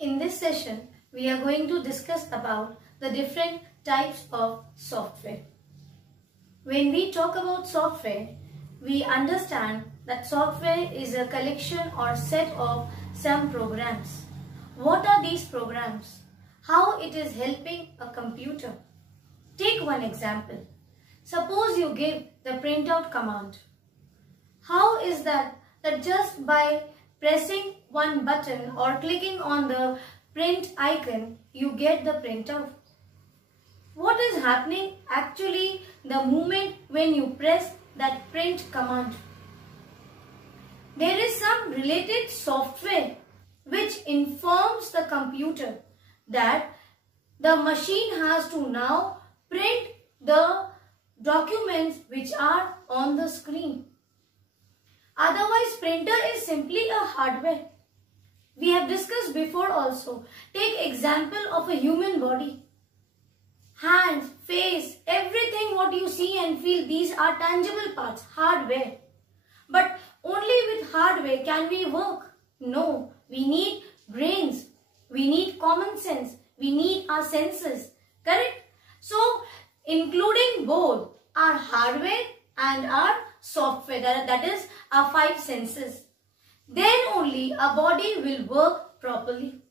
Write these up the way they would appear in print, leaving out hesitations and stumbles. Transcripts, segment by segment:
In this session, we are going to discuss about the different types of software. When we talk about software, we understand that software is a collection or set of some programs. What are these programs? How it is helping a computer? Take one example. Suppose you give the printout command. How is that just by pressing one button or clicking on the print icon, you get the printout? What is happening actually the moment when you press that print command? There is some related software which informs the computer that the machine has to now print the documents which are on the screen. Otherwise, printer is simply a hardware. We have discussed before also. Take example of a human body. Hands, face, everything what you see and feel, these are tangible parts, hardware. But only with hardware can we work. No, we need brains. We need common sense. We need our senses. Correct? So, including both our hardware and our software, that is our 5 senses, then only our body will work properly.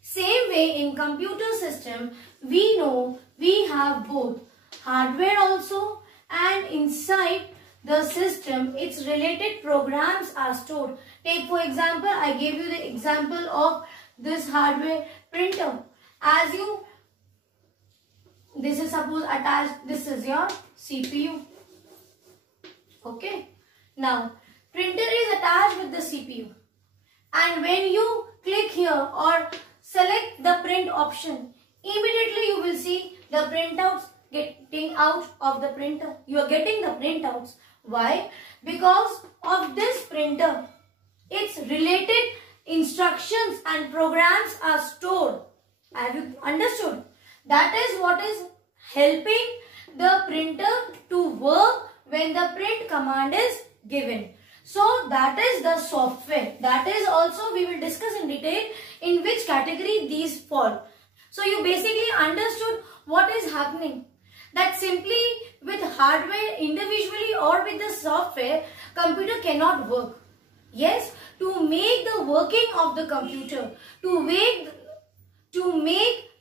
Same way in computer system, we know we have both hardware also, and inside the system its related programs are stored. Take for example, I gave you the example of this hardware printer. As you, this is suppose attached, this is your CPU. Okay. Now, printer is attached with the CPU. And when you click here or select the print option, immediately you will see the printouts getting out of the printer. You are getting the printouts. Why? Because of this printer, its related instructions and programs are stored. Have you understood? That is what is helping the printer to work when the print command is given. So that is the software. That is also we will discuss in detail in which category these fall. So you basically understood what is happening. That simply with hardware individually or with the software, computer cannot work. Yes, to make the working of the computer, to make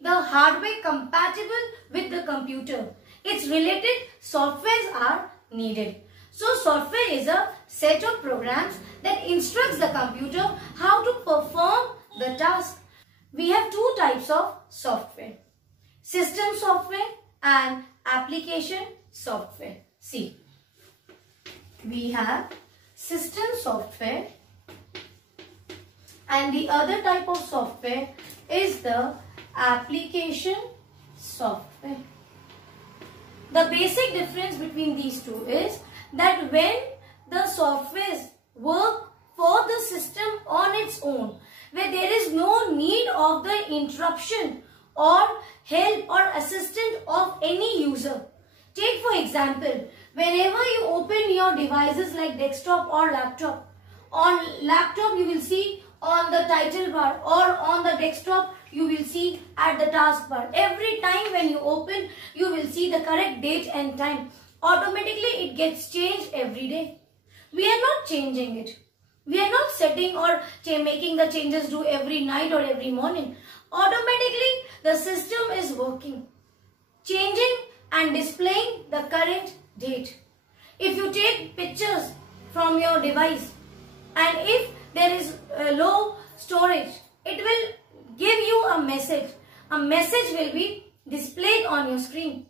the hardware compatible with the computer, its related softwares are needed. So software is a set of programs that instructs the computer how to perform the task. We have 2 types of software: system software and application software. See, we have system software and the other type of software is the application software. The basic difference between these two is that when the softwares work for the system on its own, where there is no need of the interruption or help or assistance of any user. Take for example, whenever you open your devices like desktop or laptop, on laptop you will see on the title bar or on the desktop you will see at the taskbar. Every time when you open, you will see the correct date and time. Automatically it gets changed every day. We are not changing it. We are not setting or making the changes do every night or every morning. Automatically the system is working, changing and displaying the current date. If you take pictures from your device and if there is low storage, it will give you a message. A message will be displayed on your screen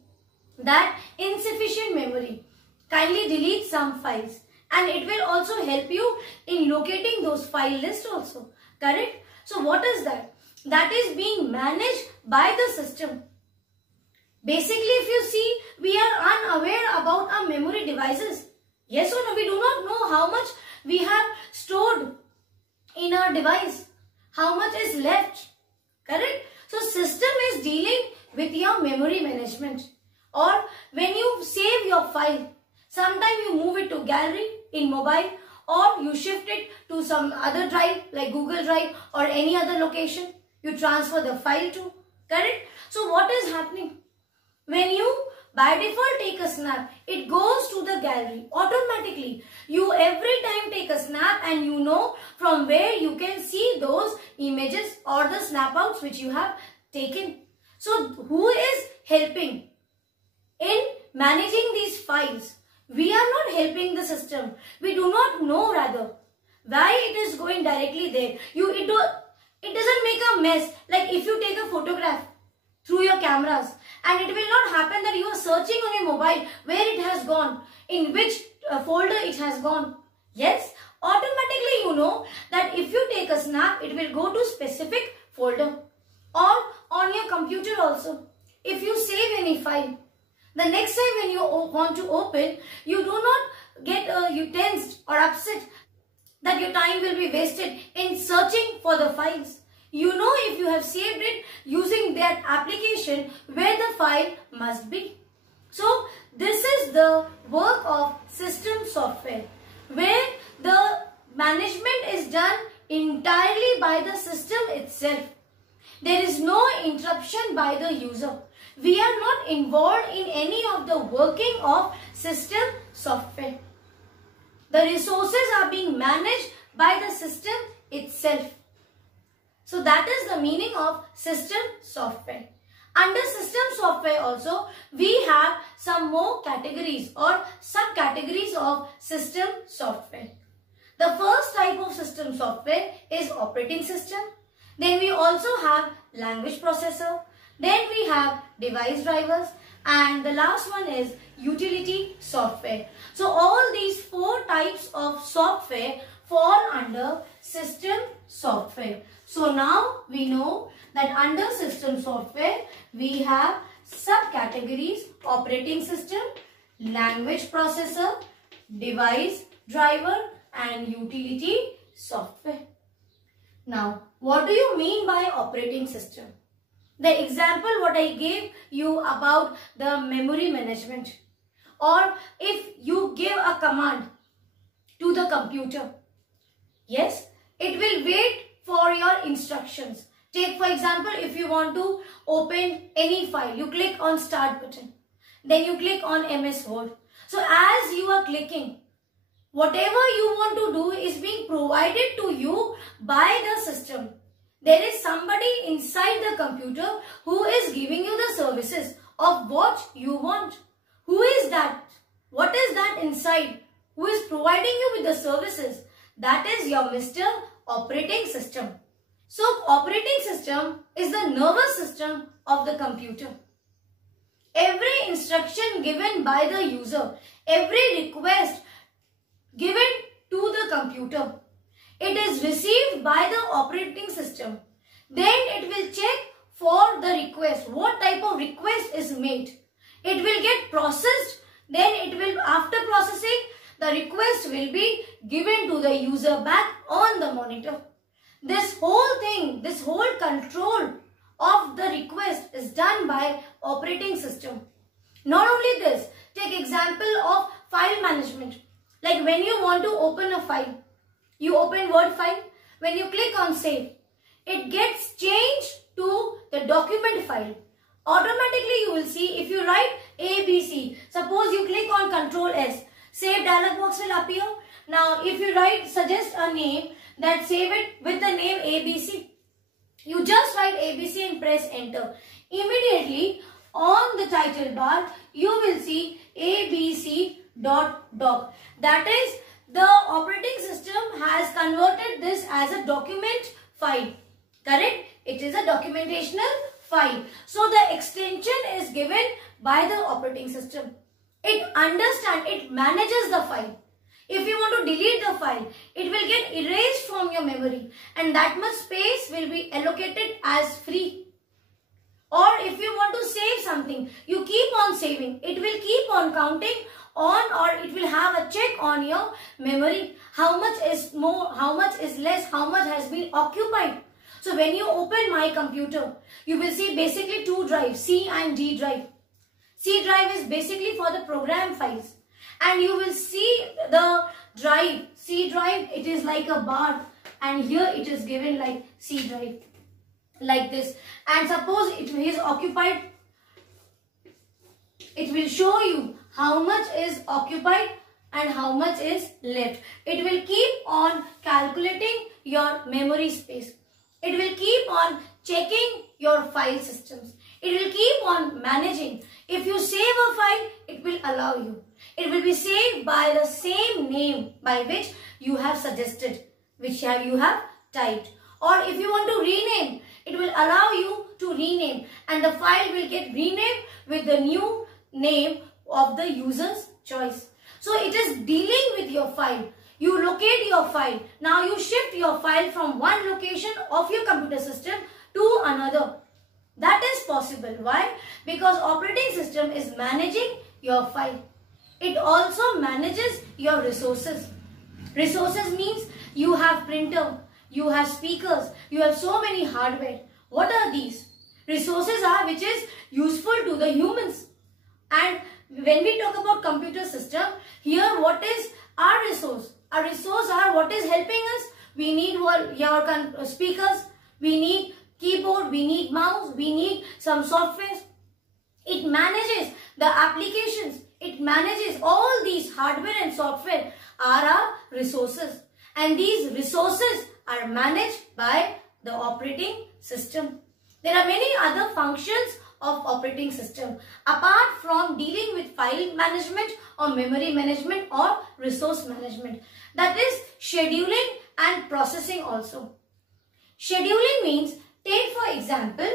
that insufficient memory. Kindly delete some files, and it will also help you in locating those file lists also. Correct? So what is that? That is being managed by the system. Basically, if you see, we are unaware about our memory devices. Yes or no? We do not know how much we have stored in our device. How much is left. Correct? So system is dealing with your memory management. Or when you save your file, sometimes you move it to gallery in mobile or you shift it to some other drive like Google Drive or any other location. you transfer the file to. Correct? So what is happening? When you by default take a snap, it goes to the gallery automatically. You every time take a snap and you know from where you can see those images or the snap outs which you have taken. So who is helping in managing these files? We are not helping the system. We do not know rather why it is going directly there. It doesn't make a mess. Like if you take a photograph through your cameras, and it will not happen that you are searching on your mobile where it has gone, in which folder it has gone. Yes, automatically you know that if you take a snap, it will go to specific folder. Or on your computer also, if you save any file, the next time when you want to open, you do not get you tensed or upset that your time will be wasted in searching for the files. You know if you have saved it using that application where the file must be. So this is the work of system software, where the management is done entirely by the system itself. There is no interruption by the user. We are not involved in any of the working of system software. The resources are being managed by the system itself. So that is the meaning of system software. Under system software also, we have some more categories or subcategories of system software. The first type of system software is operating system. Then we also have language processor. Then we have device drivers. And the last one is utility software. So all these four types of software fall under system software. So now we know that under system software we have subcategories: operating system, language processor, device driver and utility software. Now what do you mean by operating system? The example what I gave you about the memory management, or if you give a command to the computer, yes, it will wait for your instructions. Take for example, if you want to open any file, you click on start button. Then you click on MS Word. So as you are clicking, whatever you want to do is being provided to you by the system. There is somebody inside the computer who is giving you the services of what you want. Who is that? What is that inside? Who is providing you with the services? That is your Mr. Operating System. So operating system is the nervous system of the computer. Every instruction given by the user, every request given to the computer, it is received by the operating system. Then it will check for the request, what type of request is made. It will get processed. Then it will, after processing, the request will be given to the user back on the monitor. This whole thing, this whole control of the request is done by operating system. Not only this, take example of file management. Like when you want to open a file, you open Word file. When you click on save, it gets changed to the document file. Automatically you will see if you write ABC. Suppose you click on Ctrl S, save dialog box will appear. Now if you suggest a name, that save it with the name ABC. You just write ABC and press enter. Immediately on the title bar you will see abc.doc. That is, the operating system has converted this as a document file. Correct? It is a documentational file. So the extension is given by the operating system. It understands, it manages the file. If you want to delete the file, it will get erased from your memory and that much space will be allocated as free. Or if you want to save something, you keep on saving. It will keep on counting on, or it will have a check on your memory. How much is more, how much is less, how much has been occupied. So when you open my computer, you will see basically two drives, C and D drive. C drive is basically for the program files. And you will see the drive, C drive, it is like a bar, and here it is given like C drive. like this, and suppose it is occupied, it will show you how much is occupied and how much is left. It will keep on calculating your memory space. It will keep on checking your file systems. It will keep on managing. If you save a file, it will allow you. It will be saved by the same name by which you have suggested, which you have typed. Or if you want to rename, it will allow you to rename, and the file will get renamed with the new name of the user's choice. So it is dealing with your file. You locate your file. Now you shift your file from one location of your computer system to another. That is possible. Why? Because operating system is managing your file. It also manages your resources. Resources means you have printer, you have speakers, you have so many hardware. What are these? Resources are which is useful to the humans. And when we talk about computer system, here what is our resource? Our resource are what is helping us. We need your speakers, we need keyboard, we need mouse, we need some software. It manages the applications. It manages all these hardware and software are our resources. And these resources are managed by the operating system. There are many other functions of operating system apart from dealing with file management or memory management or resource management. That is scheduling and processing also. Scheduling means, take for example,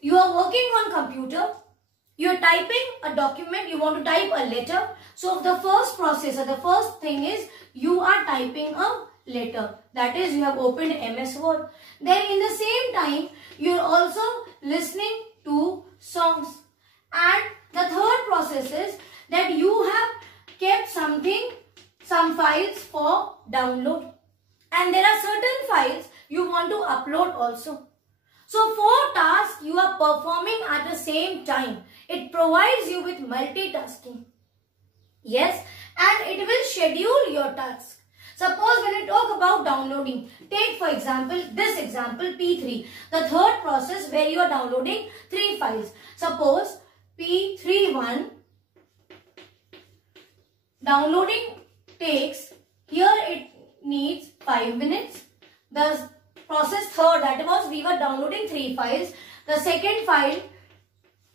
you are working on computer, you are typing a document, you want to type a letter. So the first process or the first thing is you are typing a letter. That is, you have opened MS Word. Then in the same time, you are also listening to songs. And the third process is that you have kept some files for download. And there are certain files you want to upload also. So 4 tasks you are performing at the same time. It provides you with multitasking. Yes, and it will schedule your tasks. Suppose when we talk about downloading, take for example, this example P3, the third process where you are downloading 3 files. Suppose P31, downloading takes, here it needs 5 minutes. The process third, that was we were downloading 3 files. The second file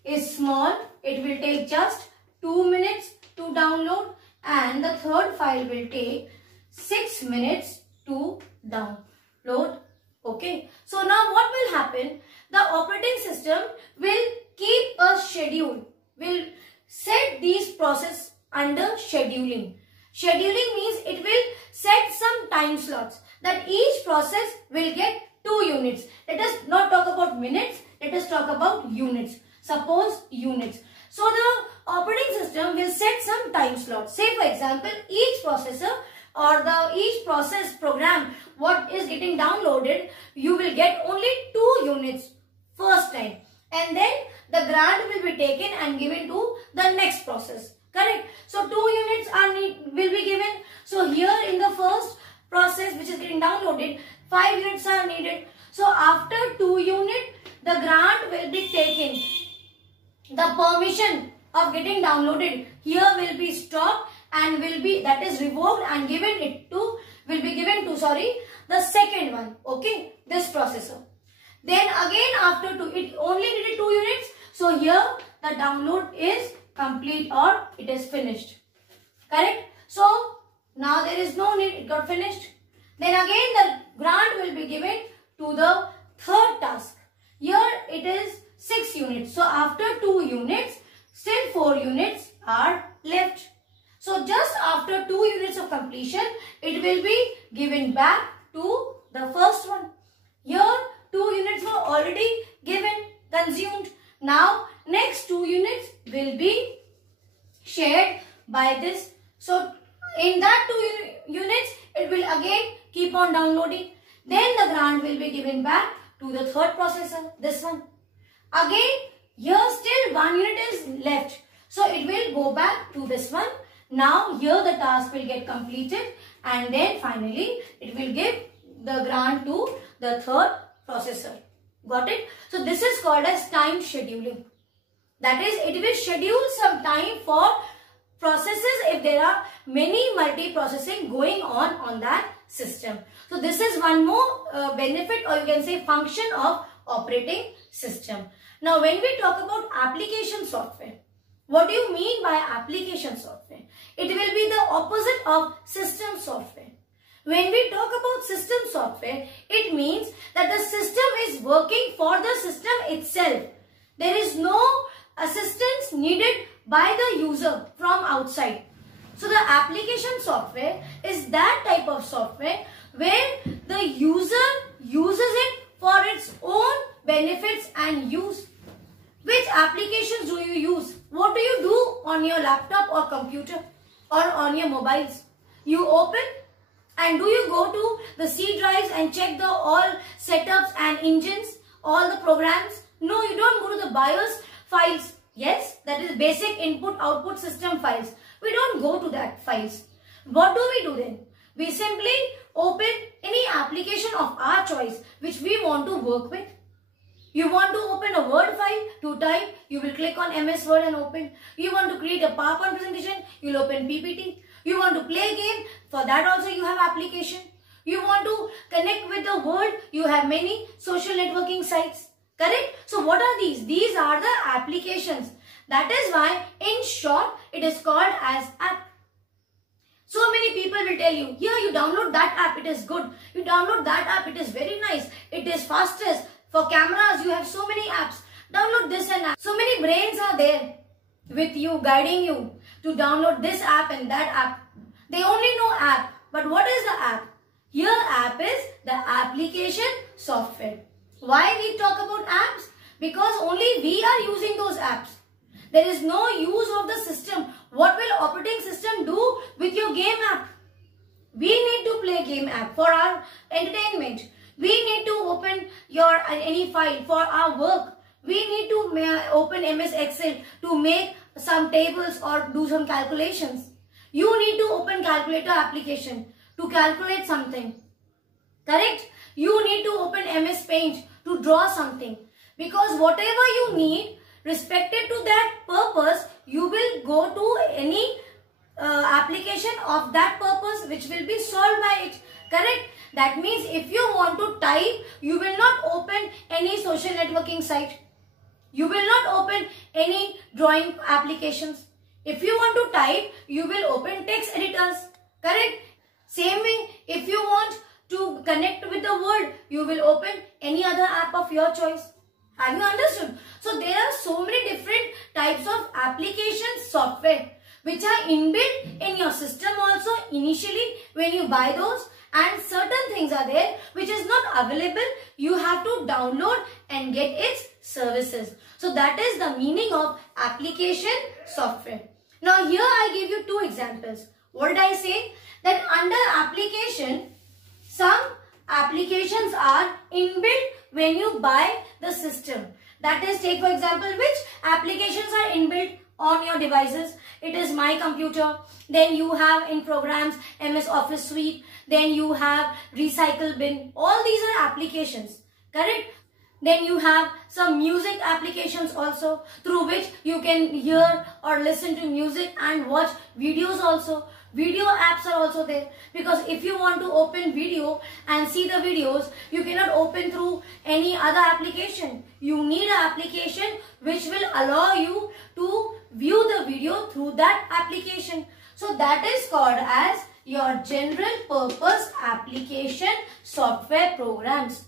is small, it will take just 2 minutes to download, and the third file will take 6 minutes to download. Okay. So now what will happen? The operating system will keep a schedule, will set these processes under scheduling. Scheduling means it will set some time slots that each process will get 2 units. Let us not talk about minutes, let us talk about units. Suppose units. So the operating system will set some time slots. Say for example, each processor or each process program what is getting downloaded, you will get only 2 units first time, and then the grant will be taken and given to the next process. Correct? So 2 units will be given. So here in the first process which is getting downloaded, 5 units are needed. So after 2 units, the grant will be taken. The permission of getting downloaded here will be stopped and will be, that is revoked, and will be given to the second one. Okay, this processor. Then again after 2, it only needed 2 units. So here the download is complete or it is finished. Correct? So now there is no need, it got finished. Then again the grant will be given to the third task. Here it is 6 units. So after 2 units, still 4 units are left. So just after 2 units of completion, it will be given back to the first one. Here 2 units were already given, consumed. Now next 2 units will be shared by this. So in that 2 units, it will again keep on downloading. Then the grant will be given back to the third processor, this one. Again, here still 1 unit is left. So it will go back to this one. Now here the task will get completed, and then finally it will give the grant to the third processor. Got it? So this is called as time scheduling. That is, it will schedule some time for processes if there are many multi-processing going on that system. So this is one more benefit, or you can say function of operating system. Now when we talk about application software, what do you mean by application software? It will be the opposite of system software. When we talk about system software, it means that the system is working for the system itself. There is no assistance needed by the user from outside. So the application software is that type of software where the user uses it for its own benefits and use. Which applications do you use? What do you do on your laptop or computer or on your mobiles? You open, and do you go to the C drives and check the all setups and engines, all the programs? No, you don't go to the BIOS files. Yes, that is basic input-output system files. We don't go to that files. What do we do then? We simply open any application of our choice which we want to work with. You want to open a Word file to type, you will click on MS Word and open. You want to create a PowerPoint presentation, you will open PPT. You want to play a game, for that also you have application. You want to connect with the world, you have many social networking sites. Correct? So what are these? These are the applications. That is why in short it is called as app. So many people will tell you, here you download that app, it is good. You download that app, it is very nice. It is fastest. For cameras, you have so many apps. Download this and app. So many brains are there with you, guiding you to download this app and that app. They only know app. But what is the app? Here app is the application software. Why we talk about apps? Because only we are using those apps. There is no use of the system. What will operating system do with your game app? We need to play game app for our entertainment. We need to open your any file for our work. We need to open MS Excel to make some tables or do some calculations. You need to open calculator application to calculate something. Correct? You need to open MS Paint to draw something. Because whatever you need, respected to that purpose, you will go to any application of that purpose which will be solved by it. Correct? That means if you want to type, you will not open any social networking site. You will not open any drawing applications. If you want to type, you will open text editors. Correct? Same way, if you want to connect with the world, you will open any other app of your choice. Have you understood? So there are so many different types of application software which are inbuilt in your system also initially when you buy those, and certain things are there which is not available. You have to download and get its services. So that is the meaning of application software. Now here I give you two examples. What did I say? That under application, some applications are inbuilt when you buy the system. That is, take for example, which applications are inbuilt on your devices. It is My Computer. Then you have in programs MS Office Suite. Then you have Recycle Bin. All these are applications. Correct? Then you have some music applications also, through which you can hear or listen to music and watch videos also. Video apps are also there, because if you want to open video and see the videos, you cannot open through any other application. You need an application which will allow you to view the video through that application. So that is called as your general purpose application software programs.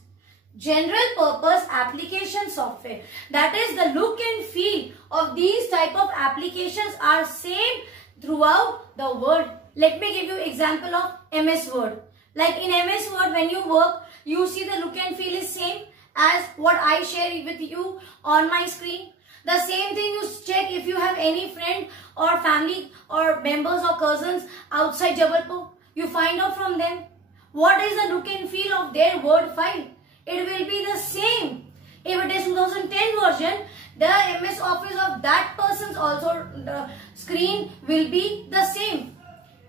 General purpose application software. That is, the look and feel of these type of applications are same throughout the world. Let me give you example of MS Word. Like in MS Word, when you work, you see the look and feel is same as what I share with you on my screen. The same thing you check if you have any friend or family or members or cousins outside Jabalpur. You find out from them what is the look and feel of their Word file. It will be the same. If it is 2010 version, the MS Office of that person's also the screen will be the same.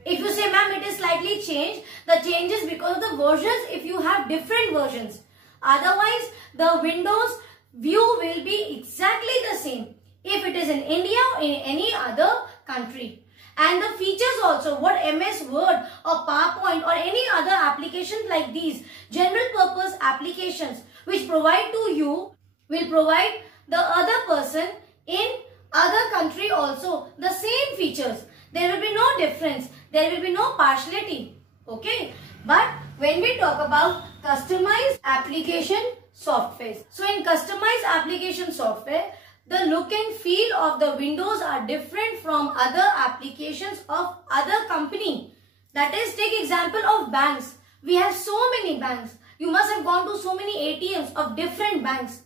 If you say, ma'am, it is slightly changed, the change is because of the versions if you have different versions. Otherwise, the Windows view will be exactly the same if it is in India or in any other country. And the features also, what MS Word or PowerPoint or any other applications like these, general purpose applications which provide to you, will provide the other person in other country also the same features. There will be no difference. There will be no partiality. Okay. But when we talk about customized application software. So in customized application software, the look and feel of the windows are different from other applications of other company. That is, take example of banks. We have so many banks. You must have gone to so many ATMs of different banks.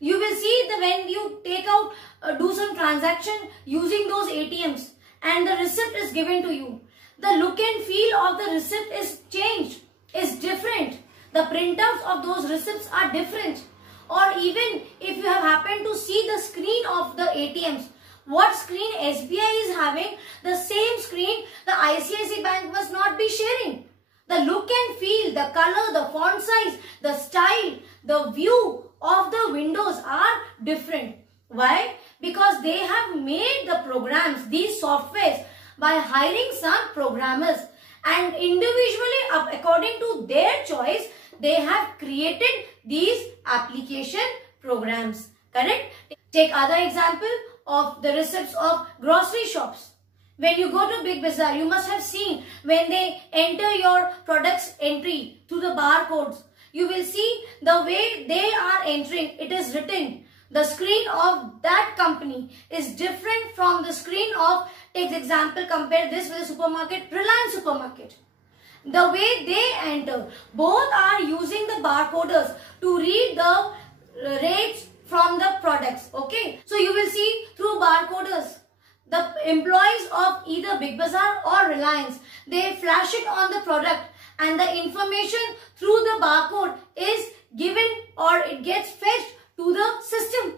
You will see that when you take out, do some transaction using those ATMs and the receipt is given to you. The look and feel of the receipt is changed, is different. The printouts of those receipts are different. Or even if you have happened to see the screen of the ATMs, what screen SBI is having, the same screen the ICICI Bank must not be sharing. The look and feel, the color, the font size, the style, the view of the windows are different. Why? Because they have made the programs, these softwares, by hiring some programmers, and individually according to their choice, they have created these application programs. Correct? Take other example of the receipts of grocery shops. When you go to Big Bazaar, you must have seen when they enter your products entry through the barcodes. You will see the way they are entering. It is written. The screen of that company is different from the screen of, take example, compare this with the supermarket, Reliance Supermarket. The way they enter, both are using the barcoders to read the rates from the products. Okay. So you will see through barcoders, the employees of either Big Bazaar or Reliance, they flash it on the product and the information through the barcode is given or it gets fetched to the system.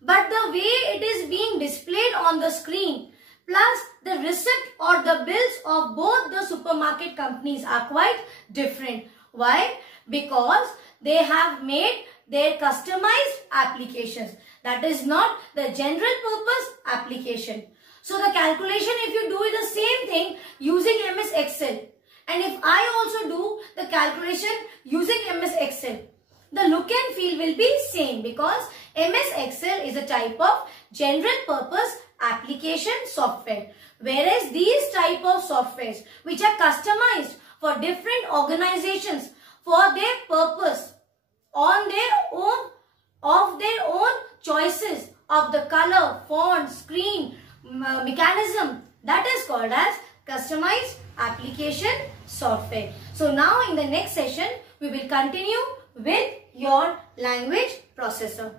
But the way it is being displayed on the screen plus the receipt or the bills of both the supermarket companies are quite different. Why? Because they have made their customized applications. That is not the general purpose application. So the calculation, if you do the same thing using MS Excel, and if I also do the calculation using MS Excel, the look and feel will be same because MS Excel is a type of general purpose application software. Whereas these type of softwares which are customized for different organizations for their purpose on their own, of their own choices of the color, font, screen, mechanism, that is called as customized application software. So now in the next session we will continue with your language processor.